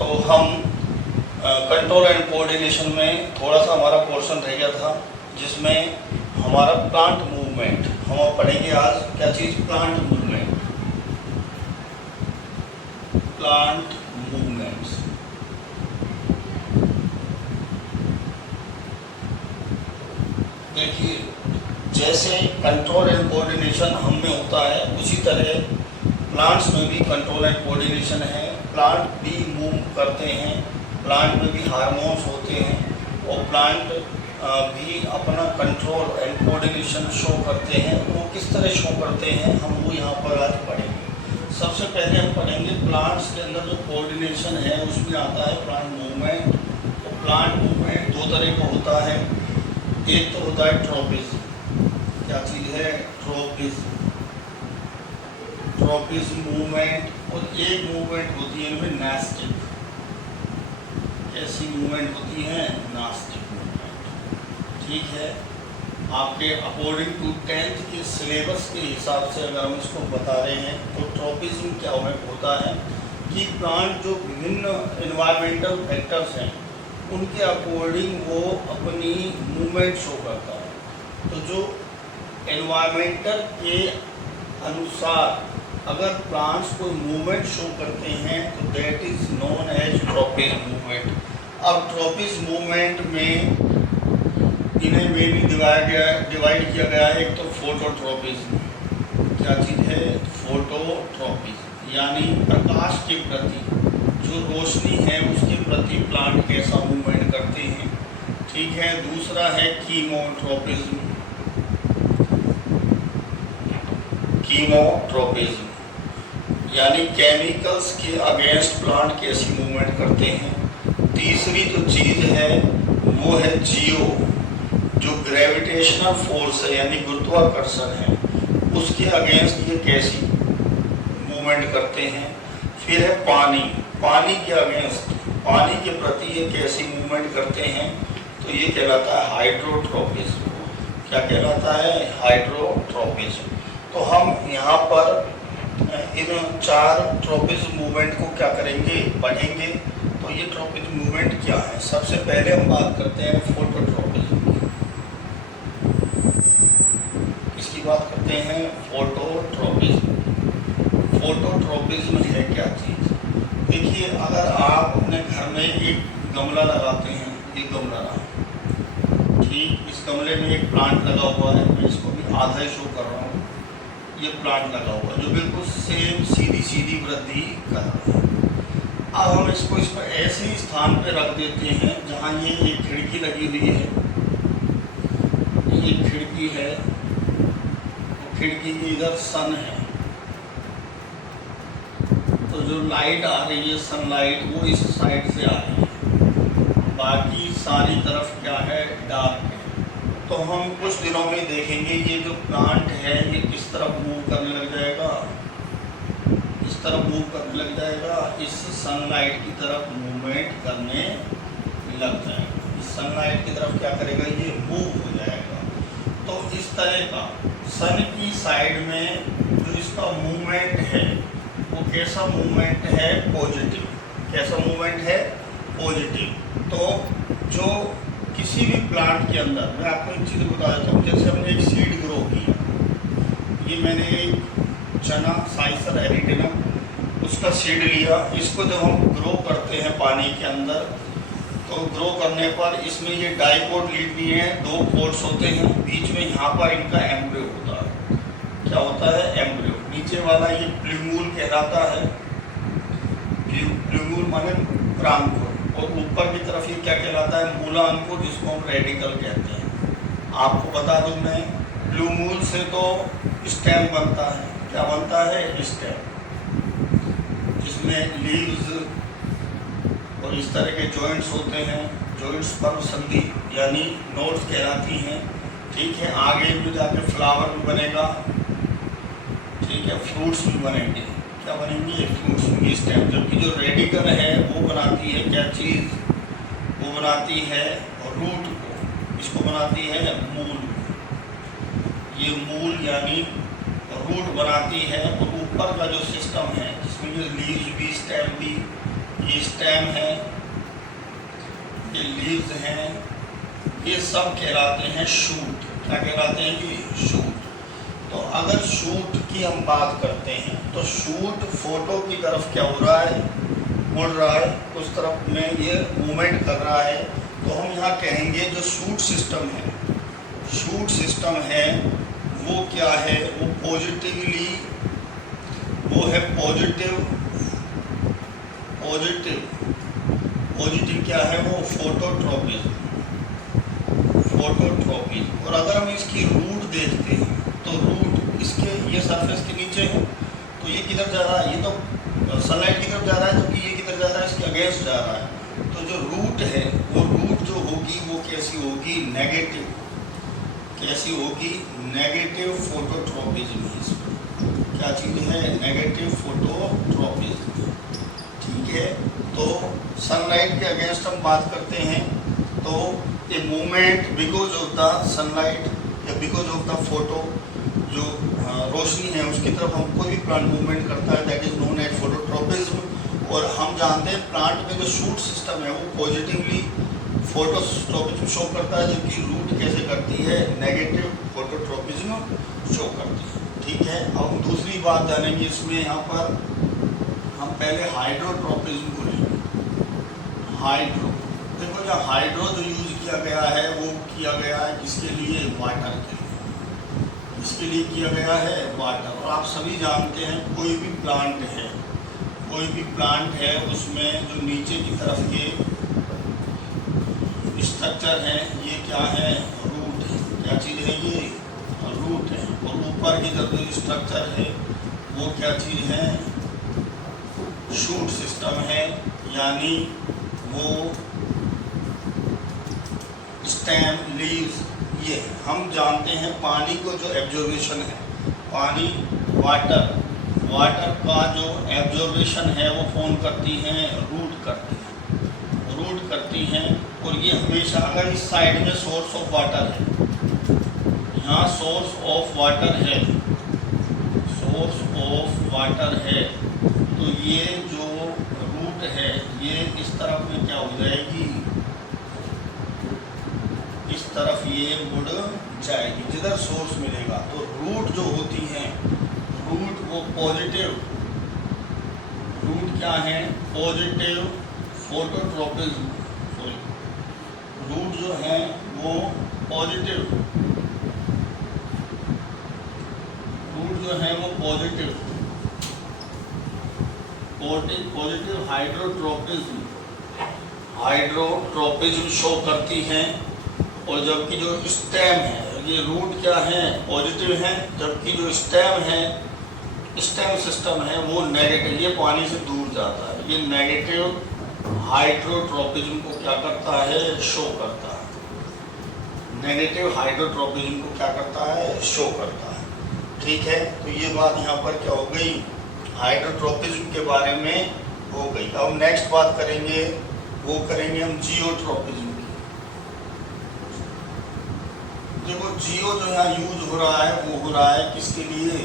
तो हम control and coordination में थोड़ा सा हमारा पोर्शन रह गया था, जिसमें हमारा प्लांट मूवमेंट हम पढ़ेंगे आज। क्या चीज़? Plant movement. Plant movements. देखिए, जैसे कंट्रोल एंड कोऑर्डिनेशन हम में होता है, उसी तरह प्लांट्स में भी कंट्रोल एंड कोऑर्डिनेशन है। प्लांट भी मूव करते हैं, प्लांट में भी हार्मोन्स होते हैं और प्लांट भी अपना कंट्रोल एंड कोऑर्डिनेशन शो करते हैं। वो किस तरह शो करते हैं हम वो यहाँ पर आज पढ़ेंगे। सबसे पहले हम पढ़ेंगे प्लांट्स के अंदर जो कोऑर्डिनेशन है उसमें आता है प्लांट मूवमेंट। तो प्लांट मूवमेंट दो तरह का होता है। एक तो होता है ट्रॉपिज्म। क्या चीज़ है? ट्रॉपिज्म। Tropism movement. और एक मूवमेंट होती है इनमें नास्टिक। ऐसी मूवमेंट होती है नास्टिक मूवमेंट। ठीक है, आपके अकॉर्डिंग टू 10th के सिलेबस के हिसाब से अगर हम इसको बता रहे हैं तो ट्रॉपिज्म क्या होता है कि प्लांट जो विभिन्न एनवायरमेंटल फैक्टर्स हैं उनके अकॉर्डिंग वो अपनी मूवमेंट शो करता है। तो जो एनवायरमेंटल के अनुसार अगर प्लांट्स कोई मूवमेंट शो करते हैं तो that is known as tropism movement. अब ट्रॉपिज्म मूवमेंट में इन्हें मेनली डिवाइड किया गया है। एक तो फोटोट्रॉपिज्म। क्या चीज़ है? फोटोट्रॉपिज्म, यानी प्रकाश के प्रति जो रोशनी है उसके प्रति प्लांट कैसा मूवमेंट करते हैं। ठीक है। दूसरा है कीमोट्रॉपिज्म। कीमोट्रॉपिज्म यानी केमिकल्स के अगेंस्ट प्लांट कैसी मूवमेंट करते हैं। तीसरी जो चीज़ है वो है जियो, जो ग्रेविटेशनल फोर्स है यानी गुरुत्वाकर्षण है उसके अगेंस्ट ये कैसी मूवमेंट करते हैं। फिर है पानी। पानी के अगेंस्ट, पानी के प्रति ये कैसी मूवमेंट करते हैं, तो ये कहलाता है हाइड्रोट्रॉपिज्म। क्या कहलाता है? हाइड्रोट्रॉपिज्म। तो हम यहाँ पर इन 4 ट्रॉपिज्म मूवमेंट को क्या करेंगे? पढ़ेंगे। तो ये ट्रॉपिज्म मूवमेंट क्या है? सबसे पहले हम बात करते हैं फोटोट्रॉपिज्म की। इसकी बात करते हैं फोटोट्रॉपिज्म। फोटोट्रॉपिज्म है क्या चीज़? देखिए, अगर आप अपने घर में एक गमला लगाते हैं, ये गमला रहा, ठीक, इस गमले में एक प्लांट लगा हुआ है, मैं इसको भी आधा ही शो कर रहा हूँ। ये प्लांट लगा हुआ है जो बिल्कुल सेम सीधी वृद्धि कर रहा है। अब हम इसको इस पर ऐसे ही स्थान पे रख देते हैं जहाँ ये एक खिड़की लगी हुई है। ये खिड़की है, खिड़की के इधर सन है, तो जो लाइट आ रही है सनलाइट वो इस साइड से आ रही है, बाकी सारी तरफ क्या है? डार्क है। तो हम कुछ दिनों में देखेंगे ये जो प्लांट है ये किस तरफ मूव करने लग जाएगा, इस तरफ मूव करने लग जाएगा, इस सनलाइट की तरफ मूवमेंट करने लग जाएगा। इस सनलाइट की तरफ क्या करेगा? ये मूव हो जाएगा। तो इस तरह का सन की साइड में जो इसका मूवमेंट है वो कैसा मूवमेंट है? पॉजिटिव। कैसा मूवमेंट है? पॉजिटिव। तो जो किसी भी प्लांट के अंदर, मैं आपको एक चीज़ बता देता हूँ, जैसे हमने एक सीड ग्रो किया, ये मैंने एक चना साइसर एरिटेनम उसका सीड लिया। इसको जब हम ग्रो करते हैं पानी के अंदर तो ग्रो करने पर इसमें ये डाइकोट लीड नहीं है, 2 पोर्ट्स होते हैं, बीच में यहाँ पर इनका एम्ब्रियो होता है। क्या होता है? एम्ब्रियो। नीचे वाला ये प्लूम्यूल कहलाता है। प्लूम्यूल माने प्रांकुर। और ऊपर की तरफ ये क्या कहलाता है? मूला अंकुर, जिसको हम रेडिकल कहते हैं। आपको बता दूं मैं, प्लूम्यूल से तो स्टेम बनता है। क्या बनता है? स्टेम, जिसमें लीव्स और इस तरह के जॉइंट्स होते हैं। जॉइंट्स पर संधि यानी नोड्स कहलाती हैं। ठीक है। आगे भी जाके फ्लावर भी बनेगा। ठीक है। फ्रूट्स भी बनेंगे। क्या बनेंगे? फ्रूट्स भी स्टेम। जबकि जो रेडिकल है वो बनाती है क्या चीज़? वो बनाती है रूट को। इसको बनाती है मूल। ये मूल यानी रूट बनाती है। और ऊपर का जो सिस्टम है जिसमें ये लीव्स भी, स्टेम भी, ये स्टेम है, ये लीव्स हैं, ये सब कहलाते हैं शूट। क्या कहलाते हैं? ये शूट। तो अगर शूट की हम बात करते हैं तो शूट फोटो की तरफ क्या हो रहा है? मुड़ रहा है, उस तरफ में ये मूवमेंट कर रहा है। तो हम यहाँ कहेंगे जो शूट सिस्टम है, शूट सिस्टम है वो क्या है? वो पॉजिटिवली, वो है पॉजिटिव क्या है? वो फोटोट्रोपिज्म। और अगर हम इसकी रूट देखते हैं तो रूट इसके, ये सरफेस के नीचे है, तो ये किधर जा रहा है? ये तो सनलाइट की तरफ जा रहा है, जबकि ये किधर जा रहा है? इसके अगेंस्ट जा रहा है। तो जो रूट है, वो रूट जो होगी वो कैसी होगी? नेगेटिव। कैसी होगी? Negative phototropism. क्या चीज़ है? Negative phototropism. ठीक है। तो सनलाइट के अगेंस्ट हम बात करते हैं तो a movement because of the sunlight या बिकॉज ऑफ द फोटो, जो रोशनी है उसकी तरफ हम कोई भी प्लांट मूवमेंट करता है, that is known as phototropism. और हम जानते हैं प्लांट में जो शूट सिस्टम है वो पॉजिटिवली फोटोट्रोपिज्म शो करता है, जबकि रूट कैसे करती है? नेगेटिव फोटोट्रोपिज्म शो करती है। ठीक है। अब हम दूसरी बात जानेंगे इसमें। यहाँ पर हम पहले हाइड्रोट्रोपिज्म को लेंगे। हाइड्रो, देखो जो हाइड्रो जो यूज किया गया है वो किया गया है किसके लिए? वाटर के लिए। इसके लिए किया गया है वाटर। और आप सभी जानते हैं कोई भी प्लांट है, कोई भी प्लांट है उसमें जो नीचे की तरफ के स्ट्रक्चर है ये क्या है? रूट है। क्या चीज़ है? ये रूट है। और ऊपर की तरफ जो स्ट्रक्चर है वो क्या चीज़ है? शूट सिस्टम है, यानी वो स्टेम, लीव्स। ये हम जानते हैं पानी को जो एब्जॉर्बेशन है, पानी, वाटर का जो एब्जॉर्बेशन है वो कौन करती हैं? रूट करती हैं। और ये हमेशा, अगर इस साइड में सोर्स ऑफ वाटर है, यहाँ सोर्स ऑफ वाटर है, तो ये जो रूट है ये इस तरफ में क्या हो जाएगी? इस तरफ ये मुड़ जाएगी जिधर सोर्स मिलेगा। तो रूट जो होती हैं, रूट वो पॉजिटिव, रूट क्या है? Positive phototropism. रूट जो है वो पॉजिटिव, रूट जो है वो पॉजिटिव हाइड्रोट्रोपिज्म शो करती हैं। और जबकि जो स्टेम है, ये रूट क्या है? पॉजिटिव है, जबकि जो स्टेम है, स्टेम सिस्टम है वो नेगेटिव, ये पानी से दूर जाता है। ये नेगेटिव हाइड्रोट्रोपिज्म को क्या करता है? शो करता है। नेगेटिव हाइड्रोट्रोपिज्म को क्या करता है? शो करता है। ठीक है। तो ये बात यहाँ पर क्या हो गई? हाइड्रोट्रोपिज्म के बारे में हो गई। अब नेक्स्ट बात करेंगे, वो करेंगे हम जियोट्रोपिज्म की। देखो जियो जो यहाँ यूज हो रहा है वो हो रहा है किसके लिए?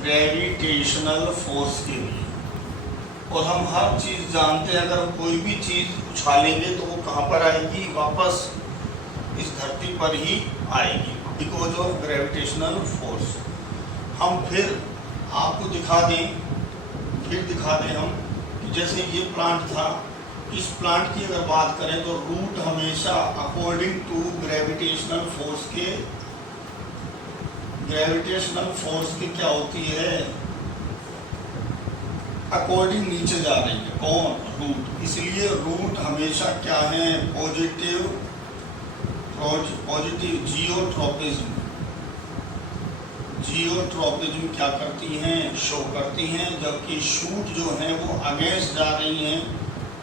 ग्रेविटेशनल फोर्स के लिए। और हम हर चीज़ जानते हैं, अगर हम कोई भी चीज़ उछालेंगे तो वो कहाँ पर आएगी? वापस इस धरती पर ही आएगी, बिकॉज ऑफ ग्रेविटेशनल फोर्स। हम फिर आपको दिखा दें हम कि जैसे ये प्लांट था, इस प्लांट की अगर बात करें तो रूट हमेशा अकॉर्डिंग टू ग्रेविटेशनल फोर्स की क्या होती है? अकॉर्डिंग नीचे जा रही है। कौन? रूट। इसलिए रूट हमेशा क्या है? पॉजिटिव जियोट्रोपिज्म क्या करती हैं? शो करती हैं। जबकि शूट जो है वो अगेंस्ट जा रही हैं,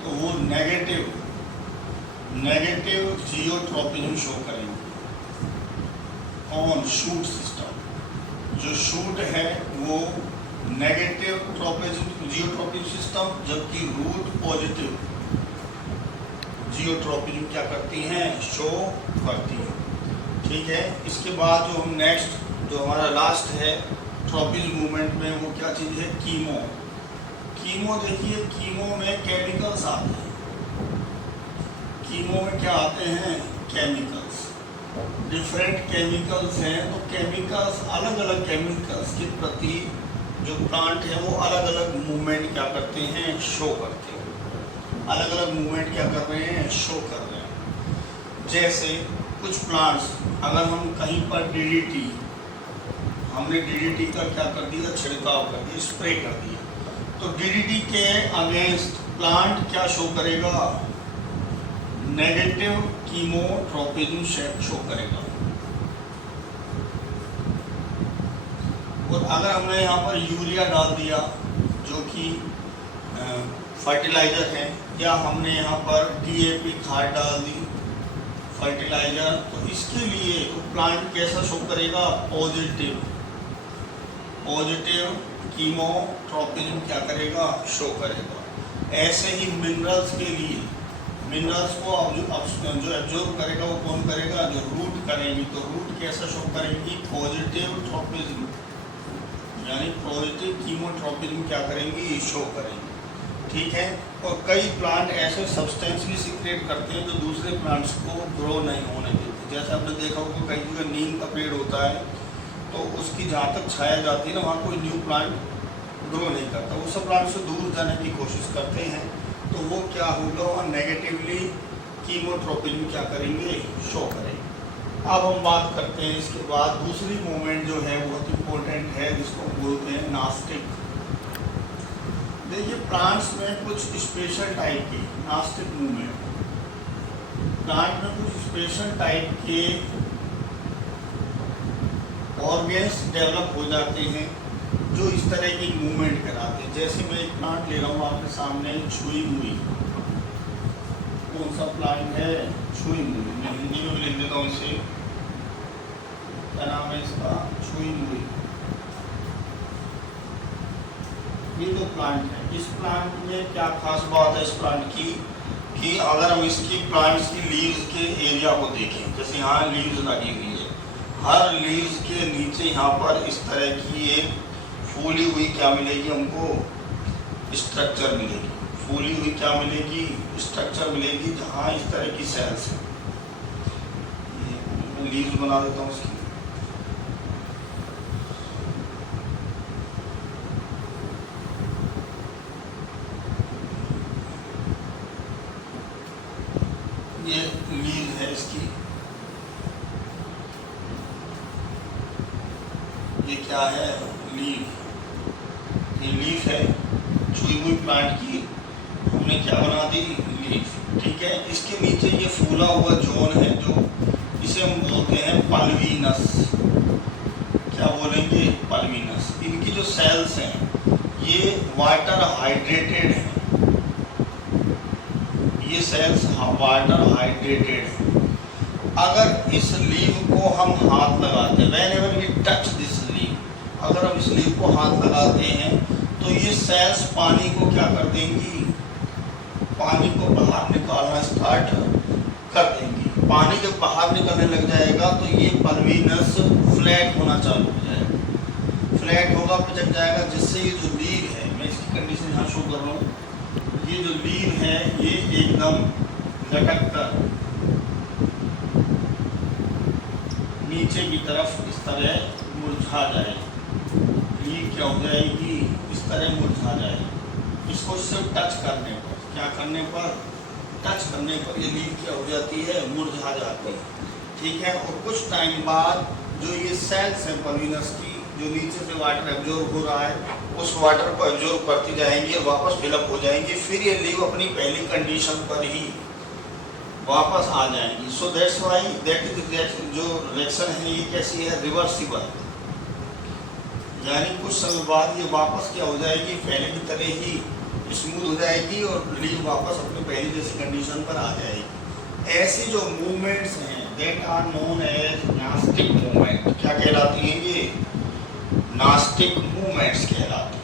तो वो नेगेटिव जियोट्रोपिज्म शो करेंगे। कौन? Shoot system. जो शूट है वो नेगेटिव जियोट्रोपिज्म सिस्टम, जबकि रूट पॉजिटिव जियोट्रोपिज्म क्या करती हैं? शो करती हैं। ठीक है। इसके बाद जो हम नेक्स्ट, जो हमारा लास्ट है ट्रॉपिज मूवमेंट में वो क्या चीज़ है, कीमो। कीमो देखिए, कीमो में केमिकल्स आते हैं। कीमो में क्या आते हैं, केमिकल्स, डिफरेंट केमिकल्स हैं। तो केमिकल्स, अलग अलग केमिकल्स के प्रति जो प्लांट है वो अलग अलग मूवमेंट क्या करते हैं, शो करते हैं। अलग अलग मूवमेंट क्या कर रहे हैं, शो कर रहे हैं। जैसे कुछ प्लांट्स, अगर हम कहीं पर डीडीटी, हमने डीडीटी का क्या कर दिया, छिड़काव कर दिया, स्प्रे कर दिया, तो डीडीटी के अगेंस्ट प्लांट क्या शो करेगा, नेगेटिव कीमोट्रोपिज्म शो करेगा। और अगर हमने यहाँ पर यूरिया डाल दिया जो कि फर्टिलाइज़र है, या हमने यहाँ पर डीएपी खाद डाल दी फर्टिलाइज़र, तो इसके लिए तो प्लांट कैसा शो करेगा, पॉजिटिव कीमोट्रोपिज्म क्या करेगा, शो करेगा। ऐसे ही मिनरल्स के लिए, मिनरल्स को जो एब्जॉर्ब करेगा वो कौन करेगा, जो रूट करेंगी, तो रूट कैसा शो करेंगी, पॉजिटिव ट्रोपिज्म, यानी पॉजिटिव कीमोट्रोपिज्म क्या करेंगी, शो करेंगी। ठीक है। और कई प्लांट ऐसे सब्सटेंस भी सीक्रेट करते हैं जो दूसरे प्लांट्स को ग्रो नहीं होने देते। जैसे आपने देखा होगा कई जगह नीम का पेड़ होता है, तो उसकी जहाँ तक छाया जाती है ना, वहाँ कोई न्यू प्लांट ग्रो नहीं करता, वो सब प्लांट से दूर जाने की कोशिश करते हैं। तो वो क्या होगा, वहाँ नेगेटिवली कीमोट्रोपिज्म क्या करेंगे, शो करेंगे। अब हम बात करते हैं इसके बाद दूसरी मूवमेंट जो है बहुत इंपॉर्टेंट है, जिसको बोलते हैं नास्टिक। देखिए प्लांट्स में कुछ स्पेशल टाइप के नास्टिक मूवमेंट, प्लांट में कुछ स्पेशल टाइप के ऑर्गेन्स डेवलप हो जाते हैं जो इस तरह की मूवमेंट कराते हैं। जैसे मैं एक प्लांट ले रहा हूँ आपके सामने, छुई मुई। कौन सा प्लांट है, छुई मुई। मैं हिंदी में भी लिख देता हूँ इसे, क्या नाम है इसका, छुई मुई। ये जो प्लांट है, इस प्लांट में क्या खास बात है इस प्लांट की, कि अगर हम इसकी प्लांट्स की लीव्स के एरिया को देखें, जैसे यहाँ लीव्स लगी हुई है, हर लीव्स के नीचे यहाँ पर इस तरह की एक फूली हुई क्या मिलेगी हमको, स्ट्रक्चर मिलेगी। फूली हुई क्या मिलेगी, स्ट्रक्चर मिलेगी, जहाँ इस तरह की सेल्स हैं। मैं लीव्स बना देता हूँ उसकी। ये लीव है इसकी, ये क्या है, लीफ। ये लीफ है छुई हुई प्लांट की, हमने क्या बना दी, लीफ। ठीक है। इसके नीचे ये फूला हुआ जोन है, जो इसे हम बोलते हैं पल्वीनस। क्या बोलेंगे, पल्वीनस। इनकी जो सेल्स हैं ये वाटर हाइड्रेटेड हैं, ये सेल्स वाटर हाइड्रेटेड हैं। अगर इस लीव को हम हाथ लगाते हैं, whenever we touch this leave, अगर हम इस लीव को हाथ लगाते हैं तो ये सेल्स पानी को क्या कर देंगी, पानी को बाहर निकालना स्टार्ट कर देंगी। पानी जब बाहर निकलने लग जाएगा तो ये पल्वीनस फ्लैट होना चालू हो जाएगा, फ्लैट होगा, पिचक जाएगा, जिससे ये जो लीव है, मैं इसकी कंडीशन यहाँ शो कर रहा हूँ, ये जो लीव है ये एकदम लटक कर नीचे की तरफ इस तरह मुरझा जाएगी। लीव क्या हो जाएगी, इस तरह मुरझा जाएगी। इसको सिर्फ टच करने पर, क्या करने पर, टच करने पर ये लीव क्या हो जाती है, मुरझा जाती है। ठीक है। और कुछ टाइम बाद जो ये सेल्स हैं पल्वीनस की, जो नीचे से वाटर एब्जॉर्ब हो रहा है, उस वाटर को एब्जॉर्ब करती जाएंगी और वापस फिलअप हो जाएंगी। फिर ये लीव अपनी पहली कंडीशन पर ही वापस आ जाएंगी। सो दैट्स वाई दैट जो रिएक्शन है ये कैसी है, रिवर्सिबल। यानी कुछ समय बाद ये वापस क्या हो जाएगी, पहले की तरह ही स्मूथ हो जाएगी और लीव वापस अपनी पहली जैसी कंडीशन पर आ जाएगी। ऐसी जो मूवमेंट्स हैं that are known as nastic movement. क्या कहलाती हैं ये, नास्टिक मूवमेंट्स कहलाती हैं।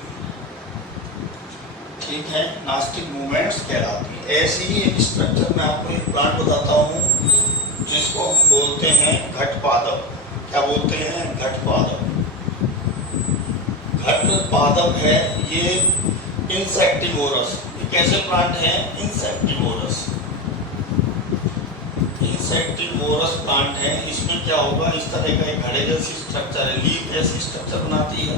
ठीक है, नास्टिक मूवमेंट्स कहलाती हैं। ऐसी ही एक स्ट्रक्चर में आपको एक प्लांट बताता हूँ जिसको हम बोलते हैं घटपादप। क्या बोलते हैं, घटपादप। पादप है ये इंसेक्टिवोरस। ये कैसे प्लांट है? इंसेक्टिवोरस। इंसेक्टिवोरस प्लांट है। इसमें क्या होगा, इस तरह का एक घड़े जैसी स्ट्रक्चर है, लीफ ऐसी स्ट्रक्चर बनाती है,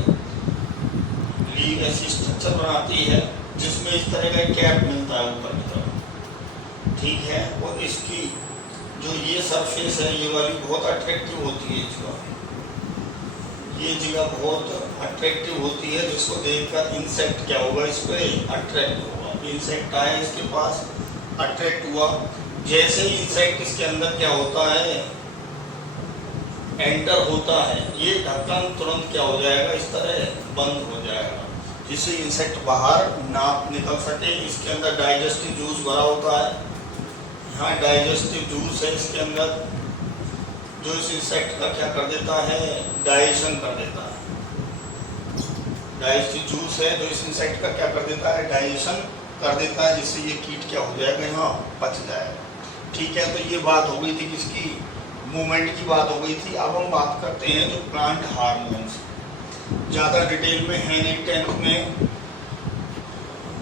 लीफ ऐसी स्ट्रक्चर बनाती है जिसमें इस तरह का कैप मिलता है ऊपर की तरफ, ठीक है। और इसकी जो ये सरफेस है ये वाली बहुत अट्रैक्टिव होती है, इसका ये जगह बहुत अट्रैक्टिव होती है, जिसको देखकर इंसेक्ट क्या होगा, इस पर अट्रैक्ट होगा। इंसेक्ट आए इसके पास, अट्रैक्ट हुआ, जैसे ही इंसेक्ट इसके अंदर क्या होता है, एंटर होता है, ये ढक्कन तुरंत क्या हो जाएगा, इस तरह बंद हो जाएगा, जिससे इंसेक्ट बाहर ना निकल सके। इसके अंदर डाइजेस्टिव जूस भरा होता है, यहाँ डाइजेस्टिव जूस है इसके अंदर, जो इस इंसेक्ट का क्या कर देता है, डाइजेशन कर देता है। डाइजेस्टिव जूस है जो इस इंसेक्ट का क्या कर देता है, डाइजेशन कर देता है, जिससे ये कीट क्या हो जाएगा, यहाँ पच जाएगा, ठीक है। तो ये बात हो गई थी किसकी, मूवमेंट की बात हो गई थी। अब हम बात करते हैं जो प्लांट हार्मोन्स, ज़्यादा डिटेल में है नहीं, 10th में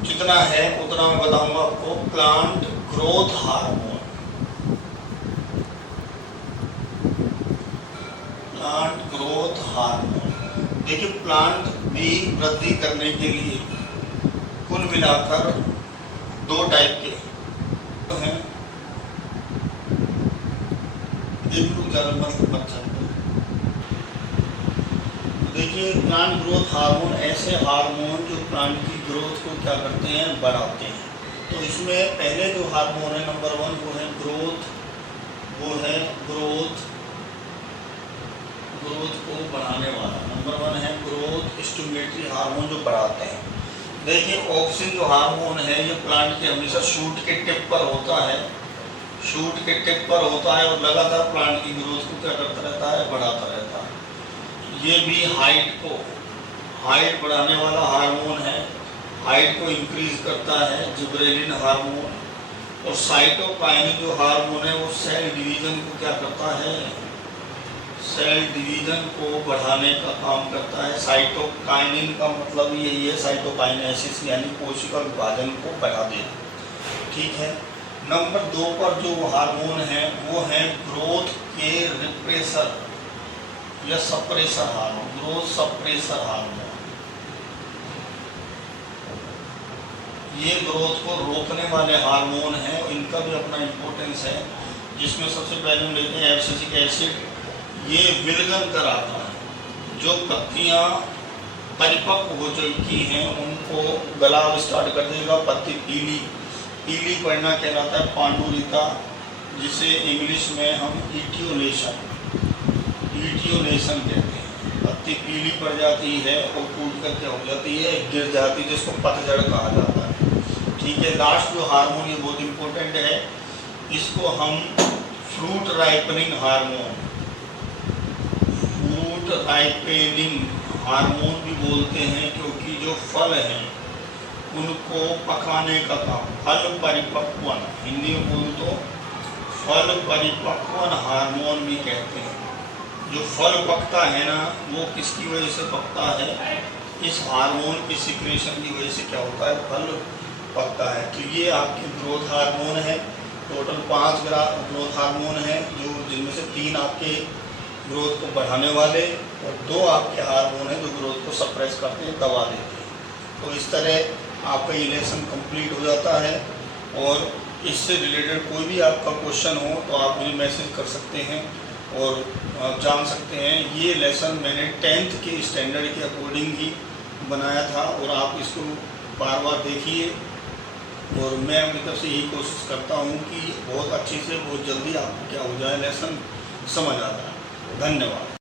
जितना है उतना मैं बताऊंगा आपको। Plant growth hormone, plant growth hormone, देखिए प्लांट भी वृद्धि करने के लिए कुल मिलाकर 2 टाइप के हैं। देखिए प्लांट ग्रोथ हार्मोन ऐसे हार्मोन जो प्लांट की ग्रोथ को क्या करते हैं, बढ़ाते हैं। तो इसमें पहले जो हार्मोन है नंबर 1 वो है ग्रोथ, वो है ग्रोथ को बढ़ाने वाला। नंबर 1 है ग्रोथ स्टिमुलेटरी हार्मोन जो बढ़ाते हैं। देखिए ऑक्सिन जो हार्मोन है ये प्लांट के हमेशा शूट के टिप पर होता है, शूट के टिप पर होता है और लगातार प्लांट की ग्रोथ को क्या करता रहता है, बढ़ाता रहता है। ये भी हाइट बढ़ाने वाला हार्मोन है, हाइट को इंक्रीज करता है, जिब्रेलिन हार्मोन। और साइटोकाइनिन जो हार्मोन है वो सेल डिवीजन को क्या करता है, सेल डिवीजन को बढ़ाने का काम करता है। साइटोकाइनिन का मतलब यही है, साइटोकाइनेसिस यानी कोशिका विभाजन को बढ़ा देना, ठीक है। नंबर 2 पर जो हार्मोन है वो है ग्रोथ के रिप्रेसर या suppressor hormone, growth suppressor hormone. ये ग्रोथ को रोकने वाले हार्मोन हैं, इनका भी अपना इम्पोर्टेंस है। जिसमें सबसे पहले हम लेते हैं एब्सिसिक एसिड, ये विलगन कराता है, जो पत्तियां परिपक्व हो चुकी हैं उनको गलाव स्टार्ट कर देगा। पत्ती पीली पड़ना कहलाता है पांडुरिता, जिसे इंग्लिश में हम इटियोलेशन कहते हैं। पत्ती पीली पड़ जाती है और टूट कर क्या हो जाती है, गिर जाती है, जिसको पतझड़ कहा जाता है, ठीक है। लास्ट जो हार्मोन ये बहुत इम्पोर्टेंट है, इसको हम fruit ripening hormone, fruit ripening hormone भी बोलते हैं, क्योंकि जो फल हैं उनको पकाने का काम, फल परिपक्वन, हिंदी में बोल तो फल परिपक्वन हार्मोन भी कहते हैं। जो फल पकता है ना वो किसकी वजह से पकता है, इस हार्मोन की सिक्रेशन की वजह से क्या होता है, फल पकता है। तो ये आपके ग्रोथ हार्मोन है। टोटल 5 ग्रोथ हार्मोन हैं, जो जिनमें से 3 आपके ग्रोथ को बढ़ाने वाले और 2 आपके हार्मोन हैं जो ग्रोथ को सप्रेस करते हैं, दबा देते हैं। तो इस तरह आपका ये लेसन कंप्लीट हो जाता है। और इससे रिलेटेड कोई भी आपका क्वेश्चन हो तो आप मुझे मैसेज कर सकते हैं और जान सकते हैं। ये लेसन मैंने 10th के स्टैंडर्ड के अकॉर्डिंग ही बनाया था और आप इसको बार बार देखिए। और मैं अपनी तरफ से यही कोशिश करता हूँ कि बहुत अच्छे से बहुत जल्दी आपको क्या हो जाए, लेसन समझ आ जाए। धन्यवाद।